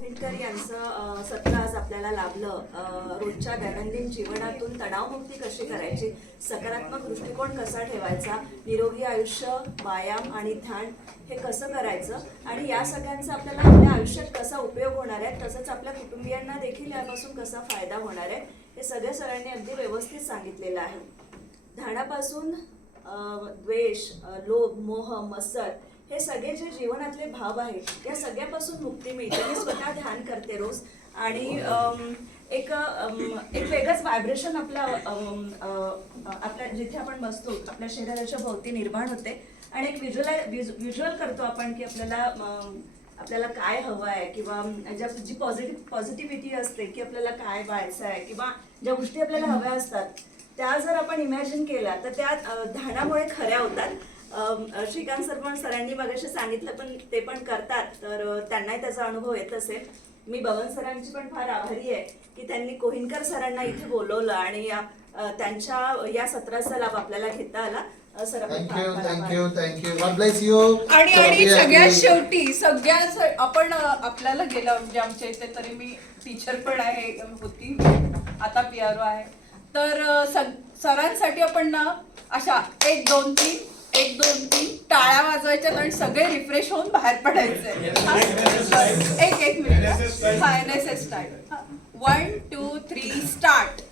आंबेडकर यांचं सत्र आज आपल्याला लाभलं. रोजच्या दैनंदिन जीवनातून तणावमुक्ती कशी करायची सकारात्मक दृष्टिकोन कसा ठेवायचा निरोगी आयुष्य व्यायाम आणि ध्यान हे कसं करायचं आणि या सगळ्यांचा आपल्याला आपल्या आयुष्यात कसा उपयोग होणार आहे तसंच आपल्या कुटुंबियांना देखील यापासून कसा फायदा होणार आहे हे सगळ्या सरांनी अगदी व्यवस्थित सांगितलेलं आहे. ध्यानापासून द्वेष लोभ मोह मत्सर हे सगळे जे जीवनातले भाव आहेत या सगळ्यापासून मुक्ती मिळते. मी स्वतः ध्यान करते रोज. आणि एक एक वेगळंच व्हायब्रेशन आपला आपल्या जिथे आपण बसतो आपल्या शरीराच्या भोवती निर्माण होते. आणि एक व्हिज्युअलाय व्हिज्युअल करतो आपण की आपल्याला आपल्याला काय हवं आहे किंवा ज्या जी पॉझिटिव्ह पॉझिटिव्हिटी असते की आपल्याला काय व्हायचं आहे किंवा ज्या गोष्टी आपल्याला हव्या असतात त्या जर आपण इमॅजिन केल्या तर त्या ध्यानामुळे खऱ्या होतात. श्रीकांत सर पण सरांनी मगाशी सांगितलं पण ते पण करतात. तर त्यांनाही त्याचा अनुभव येत असेल. मी बवन सरांची पण फार आभारी आहे की त्यांनी कोहिनकर सरांना इथे बोलवलं आणि त्यांच्या या सत्राचा लाभ आपल्याला घेता आला. Thank you. Thank you thank you God bless you आणि आणि सगळ्यात शेवटी सगळ्यात आपण आपल्याला गेलं म्हणजे आमच्या इथे तरी मी टीचर पण आहे होती. आता पी आर आहे. तर सरांसाठी आपण ना अशा एक दोन तीन एक दोन तीन टाळ्या वाजवायच्या आणि सगळे रिफ्रेश होऊन बाहेर पडायचे एक एक मिनिट हा N S S one two three start